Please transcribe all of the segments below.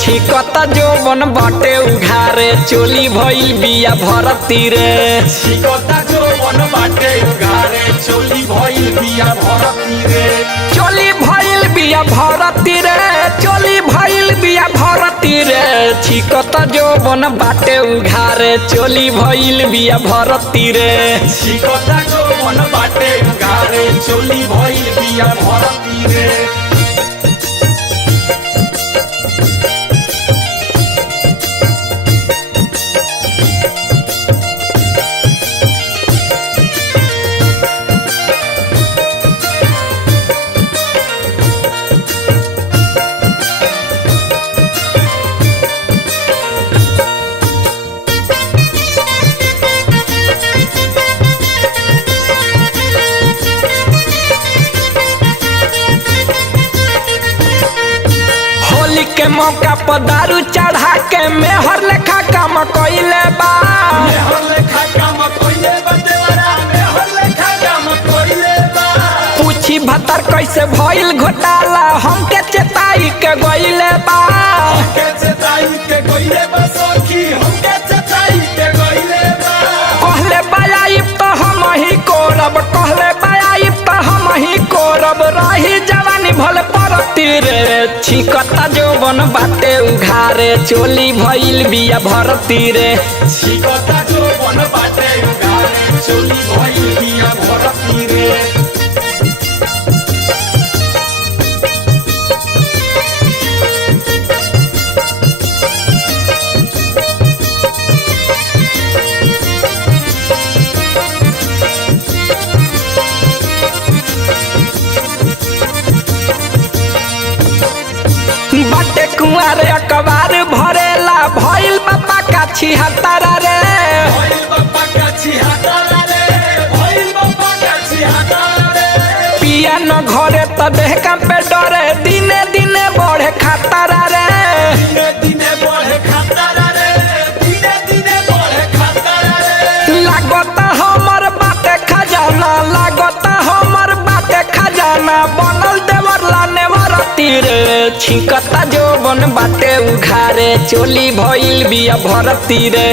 छिकता जोबन बाटे उघारे चोली भइल बिया भरती रे। छिकता जोबन बाटे उघारे चोली भइल बिया भरती रे। चोली भइल बिया भरती रे, चोली भइल बिया भरती रे। छिकता जोबन बाटे उघारे चोली भइल बिया भरती रे। छिकता जोबन बाटे उघारे चोली भइल बिया भरती रे। के मौका पर दारू चढ़ा के मेहर लेखा काम कइले बा। मेहर लेखा काम कइले बा देवरा, मेहर लेखा काम कइले बा। पूछी भतर कैसे भइल घोटाला हमके चेताई के गइले बा। हमके चेताई के गइले बा सखी, हमके चेताई के गइले बा। कहले बायाइब तो हम ही कोरब, कहले बायाइब तो हम ही कोरब। रही जवानी भले परती रे। छिकता जोबन बाटे उघारे चोली भइल बिया भरती रे। छिकता जोबन बाटे उघारे चोली भइल बिया भरती रे। बाटे कुंवारे अकबार भरेला भइल बापा का छिहत्तरा रे। भइल बापा का छिहत्तरा रे, भइल बापा का छिहत्तरा रे। पिया न घरे त देह काम पे डरे दिने दिने बढ़े खतरा रे। दिने दिने बढ़े खतरा रे, दिने दिने बढ़े खतरा रे। लागत हमर बाटे खजाना, लागत हमर बाटे खजाना। बनल देवर लाने वरती रे। छिकता जोबन बाटे उघारे चोली भइल बिया भरती रे।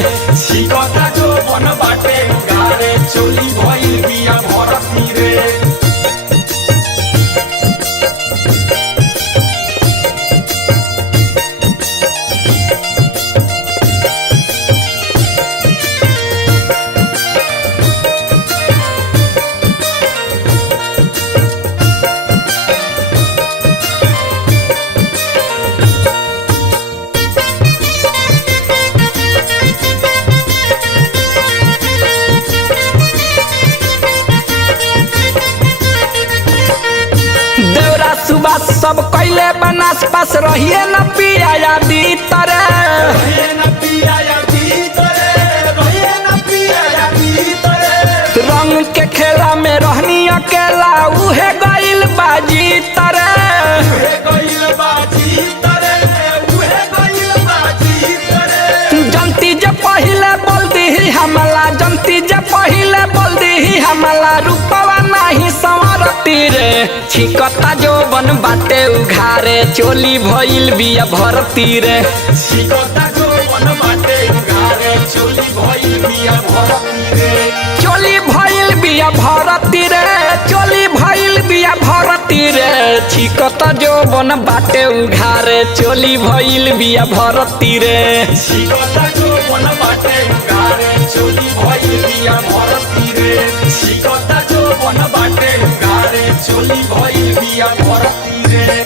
छिकता जोबन बाटे उघारे चोली भइल बिया भरती रे। सुबह सब कैले बनास पास रहिए न पिया यादी तरे। रहिए न पिया यादी तरे, रहिए न पिया यादी तरे। रंग के खेला में रहनी अकेला उहे गइल बाजी तरे। उहे गइल बाजी तरे, उहे गइल बाजी तरे। जनती जे पहिले बोल दी हमला, जनती जे पहिले बोल दी हमला। रूपवा नाही संवरती रे। छिकता जोबन बाटे उघारे चोली भइल बिया भरती रे। छिकता जोबन बाटे उघारे चोली भइल बिया भरती रे। चोली भइल बिया भरती रे, चोली भइल बिया भरती रे। छिकता जोबन बाटे उघारे चोली भइल बिया भरती रे। छिकता जोबन बाटे उघारे चोली भइल बिया भरती रे। छिकता जोबन बाटे उघारे चोली भइल बिया भरती रे।